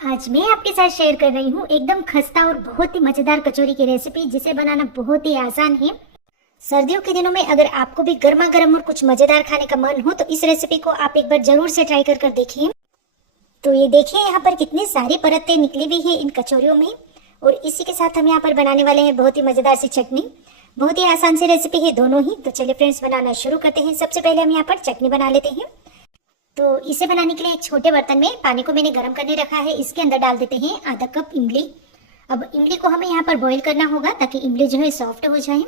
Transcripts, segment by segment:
आज मैं आपके साथ शेयर कर रही हूँ एकदम खस्ता और बहुत ही मजेदार कचौरी की रेसिपी, जिसे बनाना बहुत ही आसान है। सर्दियों के दिनों में अगर आपको भी गर्मा गर्म और कुछ मजेदार खाने का मन हो तो इस रेसिपी को आप एक बार जरूर से ट्राई कर देखिए। तो ये देखिए यहाँ पर कितनी सारी परतें निकली हुई है इन कचौरियों में। और इसी के साथ हम यहाँ पर बनाने वाले हैं बहुत ही मजेदार सी चटनी। बहुत ही आसान सी रेसिपी है दोनों ही। तो चलिए फ्रेंड्स, बनाना शुरू करते हैं। सबसे पहले हम यहाँ पर चटनी बना लेते हैं। तो इसे बनाने के लिए एक छोटे बर्तन में पानी को मैंने गर्म करने रखा है। इसके अंदर डाल देते हैं आधा कप इमली। अब इमली को हमें यहाँ पर बॉईल करना होगा ताकि इमली जो है सॉफ्ट हो जाए।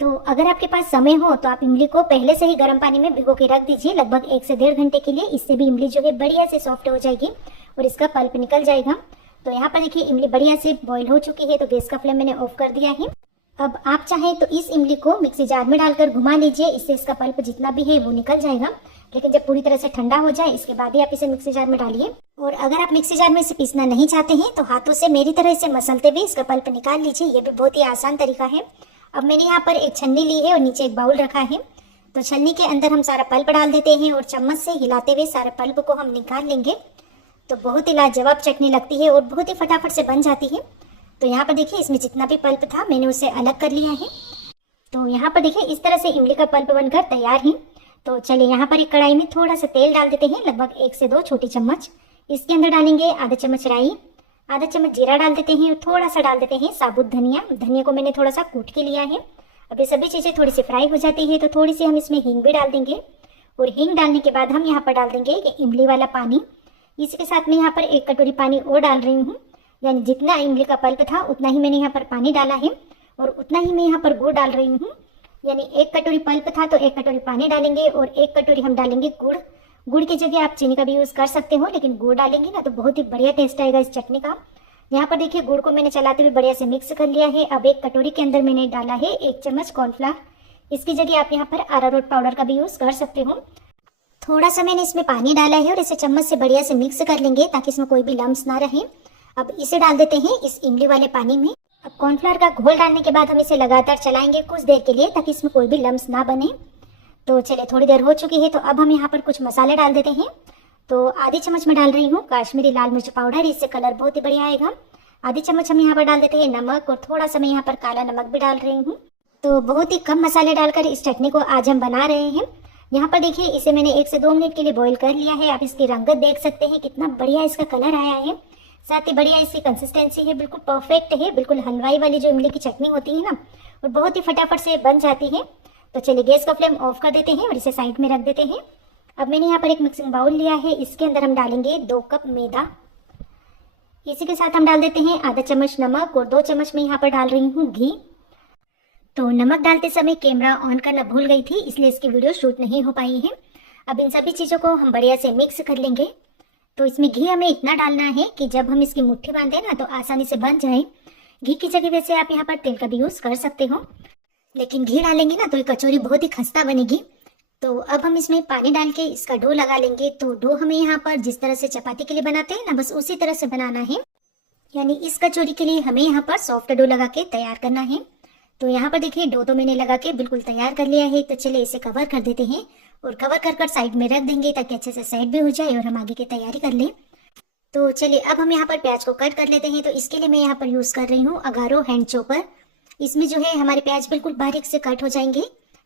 तो अगर आपके पास समय हो तो आप इमली को पहले से ही गर्म पानी में भिगो के रख दीजिए, लगभग 1 से 1.5 घंटे के लिए। इससे भी इमली जो है बढ़िया से सॉफ्ट हो जाएगी और इसका पल्प निकल जाएगा। तो यहाँ पर देखिए इमली बढ़िया से बॉईल हो चुकी है, तो गैस का फ्लेम मैंने ऑफ कर दिया है। अब आप चाहें तो इस इमली को मिक्सी जार में डालकर घुमा लीजिए, इससे इसका पल्प जितना भी है वो निकल जाएगा। लेकिन जब पूरी तरह से ठंडा हो जाए इसके बाद ही आप इसे मिक्सी जार में डालिए। और अगर आप मिक्सी जार में इसे पीसना नहीं चाहते हैं तो हाथों से मेरी तरह इसे मसलते हुए इसका पल्प निकाल लीजिए। ये भी बहुत ही आसान तरीका है। अब मैंने यहाँ पर एक छन्नी ली है और नीचे एक बाउल रखा है। तो छन्नी के अंदर हम सारा पल्प डाल देते हैं और चम्मच से हिलाते हुए सारे पल्प को हम निकाल लेंगे। तो बहुत ही लाजवाब चटनी लगती है और बहुत ही फटाफट से बन जाती है। तो यहाँ पर देखिए इसमें जितना भी पल्प था मैंने उसे अलग कर लिया है। तो यहाँ पर देखिए इस तरह से इमली का पल्प बनकर तैयार है। तो चलिए यहाँ पर एक कढ़ाई में थोड़ा सा तेल डाल देते हैं, लगभग 1 से 2 छोटी चम्मच। इसके अंदर डालेंगे आधा चम्मच राई, आधा चम्मच जीरा डाल देते हैं और थोड़ा सा डाल देते हैं साबुत धनिया। धनिया को मैंने थोड़ा सा कूट के लिया है। अब ये सभी चीज़ें थोड़ी सी फ्राई हो जाती है तो थोड़ी सी हम इसमें हींग भी डाल देंगे। और हींग डालने के बाद हम यहाँ पर डाल देंगे इमली वाला पानी। इसके साथ में यहाँ पर 1 कटोरी पानी और डाल रही हूँ, यानी जितना इमली का पल्प था उतना ही मैंने यहाँ पर पानी डाला है और उतना ही मैं यहाँ पर गुड़ डाल रही हूँ। यानी 1 कटोरी पल्प था तो 1 कटोरी पानी डालेंगे और 1 कटोरी हम डालेंगे गुड़। गुड़ की जगह आप चीनी का भी यूज़ कर सकते हो, लेकिन गुड़ डालेंगे ना तो बहुत ही बढ़िया टेस्ट आएगा इस चटनी का। यहाँ पर देखिए गुड़ को मैंने चलाते हुए बढ़िया से मिक्स कर लिया है। अब 1 कटोरी के अंदर मैंने डाला है 1 चम्मच कॉर्नफ्लावर। इसकी जगह आप यहाँ पर अरारोट पाउडर का भी यूज़ कर सकते हो। थोड़ा सा मैंने इसमें पानी डाला है और इसे चम्मच से बढ़िया से मिक्स कर लेंगे ताकि इसमें कोई भी लम्स ना रहे। अब इसे डाल देते हैं इस इमली वाले पानी में। अब कॉर्नफ्लावर का घोल डालने के बाद हम इसे लगातार चलाएंगे कुछ देर के लिए ताकि इसमें कोई भी लम्स ना बने। तो चलिए थोड़ी देर हो चुकी है तो अब हम यहाँ पर कुछ मसाले डाल देते हैं। तो आधी चम्मच में डाल रही हूँ काश्मीरी लाल मिर्च पाउडर, इससे कलर बहुत ही बढ़िया आएगा। आधी चम्मच हम यहाँ पर डाल देते हैं नमक और थोड़ा सा मैं यहाँ पर काला नमक भी डाल रही हूँ। तो बहुत ही कम मसाले डालकर इस चटनी को आज हम बना रहे हैं। यहाँ पर देखिए इसे मैंने 1 से 2 मिनट के लिए बॉईल कर लिया है। आप इसकी रंगत देख सकते हैं कितना बढ़िया इसका कलर आया है, साथ ही बढ़िया इसकी कंसिस्टेंसी है, बिल्कुल परफेक्ट है। बिल्कुल हलवाई वाली जो इमली की चटनी होती है ना, और बहुत ही फटाफट से बन जाती है। तो चलिए गैस का फ्लेम ऑफ कर देते हैं और इसे साइड में रख देते हैं। अब मैंने यहाँ पर एक मिक्सिंग बाउल लिया है, इसके अंदर हम डालेंगे 2 कप मैदा। इसी के साथ हम डाल देते हैं आधा चम्मच नमक और 2 चम्मच में यहाँ पर डाल रही हूँ घी। तो नमक डालते समय कैमरा ऑन करना भूल गई थी, इसलिए इसकी वीडियो शूट नहीं हो पाई है। अब इन सभी चीज़ों को हम बढ़िया से मिक्स कर लेंगे। तो इसमें घी हमें इतना डालना है कि जब हम इसकी मुट्ठी बांधे ना तो आसानी से बन जाए। घी की जगह वैसे आप यहाँ पर तेल का भी यूज़ कर सकते हो, लेकिन घी डालेंगे ना तो ये कचौरी बहुत ही खस्ता बनेगी। तो अब हम इसमें पानी डाल के इसका डो लगा लेंगे। तो डो हमें यहाँ पर जिस तरह से चपाती के लिए बनाते हैं ना, बस उसी तरह से बनाना है। यानी इस कचौरी के लिए हमें यहाँ पर सॉफ्ट डो लगा के तैयार करना है। तो यहाँ पर देखिए डो तो मैंने लगा के बिल्कुल तैयार कर लिया है। तो चलिए इसे कवर कर देते हैं और कवर कर साइड में रख देंगे ताकि अच्छे से सेट भी हो जाए और हम आगे की तैयारी कर लें। तो चलिए अब हम यहाँ पर प्याज को कट कर लेते हैं। तो इसके लिए मैं यहाँ पर यूज़ कर रही हूँ अगारो हैंड चॉपर। इसमें जो है हमारे प्याज बिल्कुल बारीक से कट हो जाएंगे।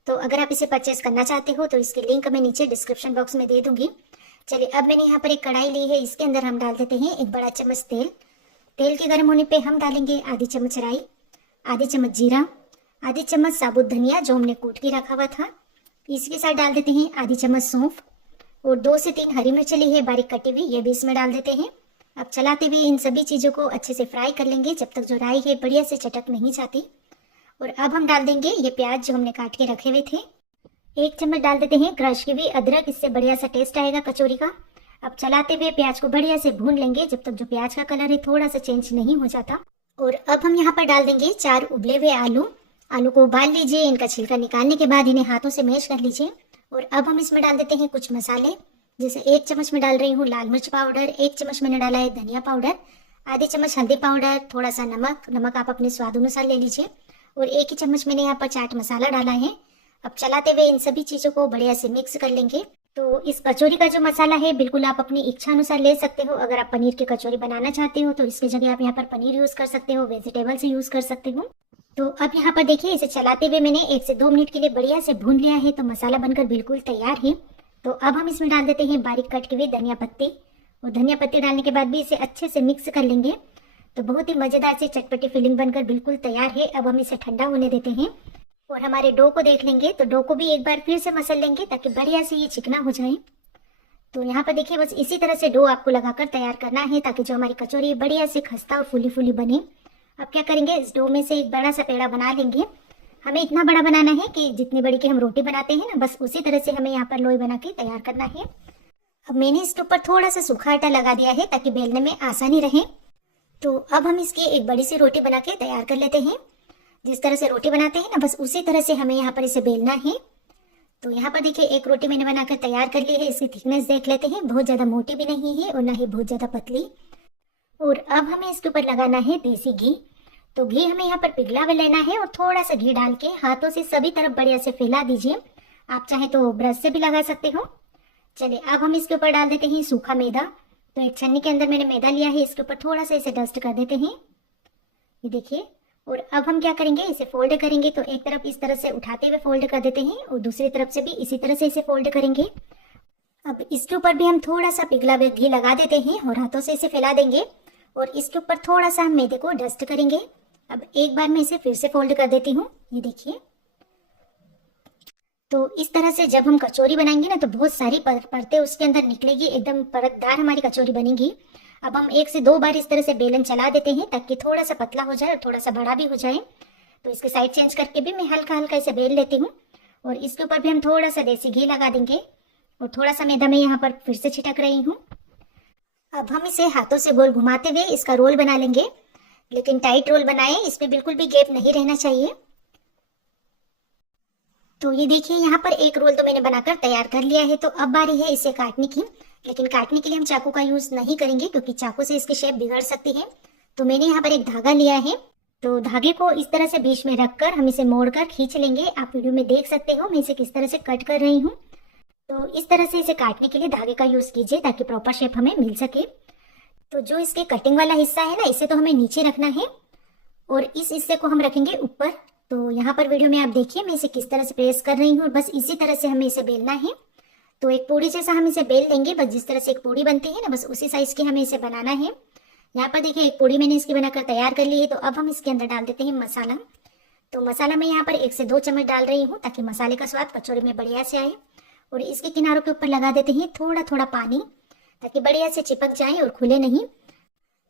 तो अगर आप इसे परचेस करना चाहते हो तो इसकी लिंक मैं नीचे डिस्क्रिप्शन बॉक्स में दे दूंगी। चलिए अब मैंने यहाँ पर एक कढ़ाई ली है, इसके अंदर हम डाल देते हैं 1 बड़ा चम्मच तेल। तेल के गर्म होने पे हम डालेंगे आधी चम्मच राई, आधी चम्मच जीरा, आधी चम्मच साबुत धनिया जो हमने कूट के रखा हुआ था। इसके साथ डाल देते हैं आधी चम्मच सौंफ और 2 से 3 हरी मिर्च ली है बारीक कटी हुई, ये भी इसमें डाल देते हैं। अब चलाते हुए इन सभी चीज़ों को अच्छे से फ्राई कर लेंगे जब तक जो राई है बढ़िया से चटक नहीं जाती। और अब हम डाल देंगे ये प्याज जो हमने काट के रखे हुए थे। 1 चम्मच डाल देते हैं क्रश की हुई अदरक, इससे बढ़िया सा टेस्ट आएगा कचौरी का। अब चलाते हुए प्याज को बढ़िया से भून लेंगे जब तक जो प्याज का कलर है थोड़ा सा चेंज नहीं हो जाता। और अब हम यहाँ पर डाल देंगे 4 उबले हुए आलू। आलू को उबाल लीजिए, इनका छिलका निकालने के बाद इन्हें हाथों से मैश कर लीजिए। और अब हम इसमें डाल देते हैं कुछ मसाले, जैसे 1 चम्मच में डाल रही हूँ लाल मिर्च पाउडर, 1 चम्मच मैंने डाला है धनिया पाउडर, आधे चम्मच हल्दी पाउडर, थोड़ा सा नमक आप अपने स्वाद अनुसार ले लीजिए और 1 ही चम्मच मैंने यहाँ पर चाट मसाला डाला है। अब चलाते हुए इन सभी चीज़ों को बढ़िया से मिक्स कर लेंगे। तो इस कचौरी का जो मसाला है बिल्कुल आप अपनी इच्छा अनुसार ले सकते हो। अगर आप पनीर की कचौरी बनाना चाहते हो तो इसकी जगह आप यहाँ पर पनीर यूज कर सकते हो, वेजिटेबल्स यूज कर सकते हो। तो अब यहाँ पर देखिए इसे चलाते हुए मैंने 1 से 2 मिनट के लिए बढ़िया से भून लिया है। तो मसाला बनकर बिल्कुल तैयार है। तो अब हम इसमें डाल देते हैं बारीक कट के हुए धनिया पत्ती, और धनिया पत्ती डालने के बाद भी इसे अच्छे से मिक्स कर लेंगे। तो बहुत ही मजेदार से चटपटी फिलिंग बनकर बिल्कुल तैयार है। अब हम इसे ठंडा होने देते हैं और हमारे डो को देख लेंगे। तो डो को भी एक बार फिर से मसल लेंगे ताकि बढ़िया से ये चिकना हो जाए। तो यहाँ पर देखिए बस इसी तरह से डो आपको लगाकर तैयार करना है ताकि जो हमारी कचौरी बढ़िया से खस्ता और फूली फूली बने। अब क्या करेंगे, इस डो में से एक बड़ा सा पेड़ा बना लेंगे। हमें इतना बड़ा बनाना है कि जितनी बड़ी की हम रोटी बनाते हैं ना, बस उसी तरह से हमें यहाँ पर लोई बना के तैयार करना है। अब मैंने इसके ऊपर थोड़ा सा सूखा आटा लगा दिया है ताकि बेलने में आसानी रहे। तो अब हम इसकी एक बड़ी सी रोटी बना के तैयार कर लेते हैं। जिस तरह से रोटी बनाते हैं ना, बस उसी तरह से हमें यहाँ पर इसे बेलना है। तो यहाँ पर देखिए एक रोटी मैंने बनाकर तैयार कर ली है। इसकी थिकनेस देख लेते हैं, बहुत ज़्यादा मोटी भी नहीं है और ना ही बहुत ज़्यादा पतली। और अब हमें इसके ऊपर लगाना है देसी घी। तो घी हमें यहाँ पर पिघला हुआ लेना है और थोड़ा सा घी डाल के हाथों से सभी तरफ बढ़िया से फैला दीजिए। आप चाहे तो ब्रश से भी लगा सकते हो। चलिए अब हम इसके ऊपर डाल देते हैं सूखा मैदा। तो एक छन्नी के अंदर मैंने मैदा लिया है, इसके ऊपर थोड़ा सा इसे डस्ट कर देते हैं, ये देखिए। और अब हम क्या करेंगे, इसे फोल्ड करेंगे। तो एक तरफ इस तरह से उठाते हुए फोल्ड कर देते हैं और दूसरी तरफ से भी इसी तरह से इसे फोल्ड करेंगे। अब इसके ऊपर भी हम थोड़ा सा पिघला हुआ घी लगा देते हैं और हाथों से इसे फैला देंगे और इसके ऊपर थोड़ा सा हम मैदे को डस्ट करेंगे। अब एक बार मैं इसे फिर से फोल्ड कर देती हूँ, ये देखिए। तो इस तरह से जब हम कचौरी बनाएंगे ना, तो बहुत सारी परतें उसके अंदर निकलेगी, एकदम परतदार हमारी कचौरी बनेगी। अब हम 1 से 2 बार इस तरह से बेलन चला देते हैं ताकि थोड़ा सा पतला हो जाए और थोड़ा सा बड़ा भी हो जाए। तो इसके साइड चेंज करके भी मैं हल्का हल्का इसे बेल लेती हूँ और इसके ऊपर भी हम थोड़ा सा देसी घी लगा देंगे और थोड़ा सा मैदा मैं यहाँ पर फिर से छिटक रही हूँ। अब हम इसे हाथों से गोल घुमाते हुए इसका रोल बना लेंगे, लेकिन टाइट रोल बनाएं, इसमें बिल्कुल भी गैप नहीं रहना चाहिए। तो ये देखिए यहाँ पर एक रोल तो मैंने बनाकर तैयार कर लिया है। तो अब बारी है इसे काटने की, लेकिन काटने के लिए हम चाकू का यूज नहीं करेंगे क्योंकि चाकू से इसकी शेप बिगड़ सकती है। तो मैंने यहाँ पर एक धागा लिया है। तो धागे को इस तरह से बीच में रखकर हम इसे मोड़कर खींच लेंगे। आप वीडियो में देख सकते हो मैं इसे किस तरह से कट कर रही हूँ। तो इस तरह से इसे काटने के लिए धागे का यूज कीजिए ताकि प्रॉपर शेप हमें मिल सके। तो जो इसके कटिंग वाला हिस्सा है ना, इसे तो हमें नीचे रखना है और इस हिस्से को हम रखेंगे ऊपर। तो यहाँ पर वीडियो में आप देखिए मैं इसे किस तरह से प्रेस कर रही हूँ, बस इसी तरह से हमें इसे बेलना है। तो एक पूड़ी जैसा हम इसे बेल लेंगे, बस जिस तरह से एक पूड़ी बनती है ना, बस उसी साइज की हमें इसे बनाना है। यहाँ पर देखिए एक पूड़ी मैंने इसकी बनाकर तैयार कर ली है। तो अब हम इसके अंदर डाल देते हैं मसाला। तो मसाला मैं यहाँ पर 1 से 2 चम्मच डाल रही हूँ ताकि मसाले का स्वाद कचौरी में बढ़िया से आए। और इसके किनारों के ऊपर लगा देते हैं थोड़ा थोड़ा पानी ताकि बढ़िया से चिपक जाए और खुले नहीं।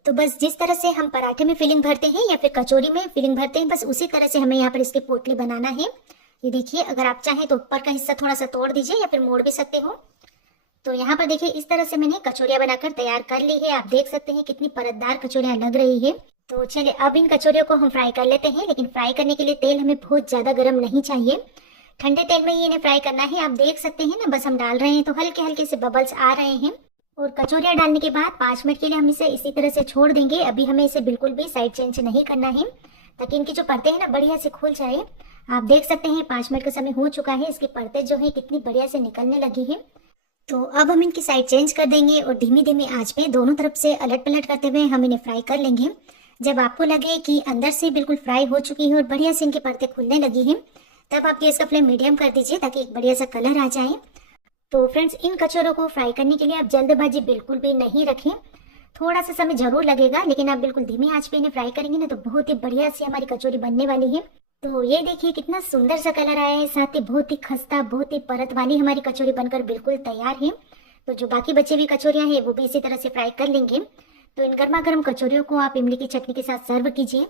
तो बस जिस तरह से हम पराठे में फिलिंग भरते हैं या फिर कचौरी में फिलिंग भरते हैं, बस उसी तरह से हमें यहाँ पर इसके पोटली बनाना है। ये देखिए, अगर आप चाहें तो ऊपर का हिस्सा थोड़ा सा तोड़ दीजिए या फिर मोड़ भी सकते हो। तो यहाँ पर देखिए इस तरह से मैंने कचौरियाँ बनाकर तैयार कर ली है। आप देख सकते हैं कितनी परतदार कचौरियाँ लग रही है। तो चलिए अब इन कचौरियों को हम फ्राई कर लेते हैं, लेकिन फ्राई करने के लिए तेल हमें बहुत ज्यादा गर्म नहीं चाहिए, ठंडे तेल में ही इन्हें फ्राई करना है। आप देख सकते हैं ना, बस हम डाल रहे हैं तो हल्के हल्के से बबल्स आ रहे हैं। और कचौरियाँ डालने के बाद 5 मिनट के लिए हम इसे इसी तरह से छोड़ देंगे। अभी हमें इसे बिल्कुल भी साइड चेंज नहीं करना है ताकि इनकी जो परतें हैं ना बढ़िया से खुल जाए। आप देख सकते हैं 5 मिनट का समय हो चुका है, इसकी परतें जो है कितनी बढ़िया से निकलने लगी है। तो अब हम इनकी साइड चेंज कर देंगे और धीमी धीमी आंच पे दोनों तरफ से अलट पलट करते हुए हम इन्हें फ्राई कर लेंगे। जब आपको लगे कि अंदर से बिल्कुल फ्राई हो चुकी है और बढ़िया से इनकी परतें खुलने लगी हैं, तब आप गैस का फ्लेम मीडियम कर दीजिए ताकि एक बढ़िया सा कलर आ जाए। तो फ्रेंड्स, इन कचौरों को फ्राई करने के लिए आप जल्दबाजी बिल्कुल भी नहीं रखें। थोड़ा सा समय जरूर लगेगा, लेकिन आप बिल्कुल धीमी आंच पे इन्हें फ्राई करेंगे ना तो बहुत ही बढ़िया सी हमारी कचौरी बनने वाली है। तो ये देखिए कितना सुंदर सा कलर आया है, साथ ही बहुत ही खस्ता, बहुत ही परत वाली हमारी कचौरी बनकर बिल्कुल तैयार है। तो जो बाकी बची हुई कचौरियाँ हैं वो भी इसी तरह से फ्राई कर लेंगे। तो इन गर्मा गर्म कचौरियों को आप इमली की चटनी के साथ सर्व कीजिए।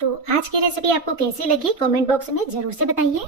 तो आज की रेसिपी आपको कैसी लगी कमेंट बॉक्स में जरूर से बताइए।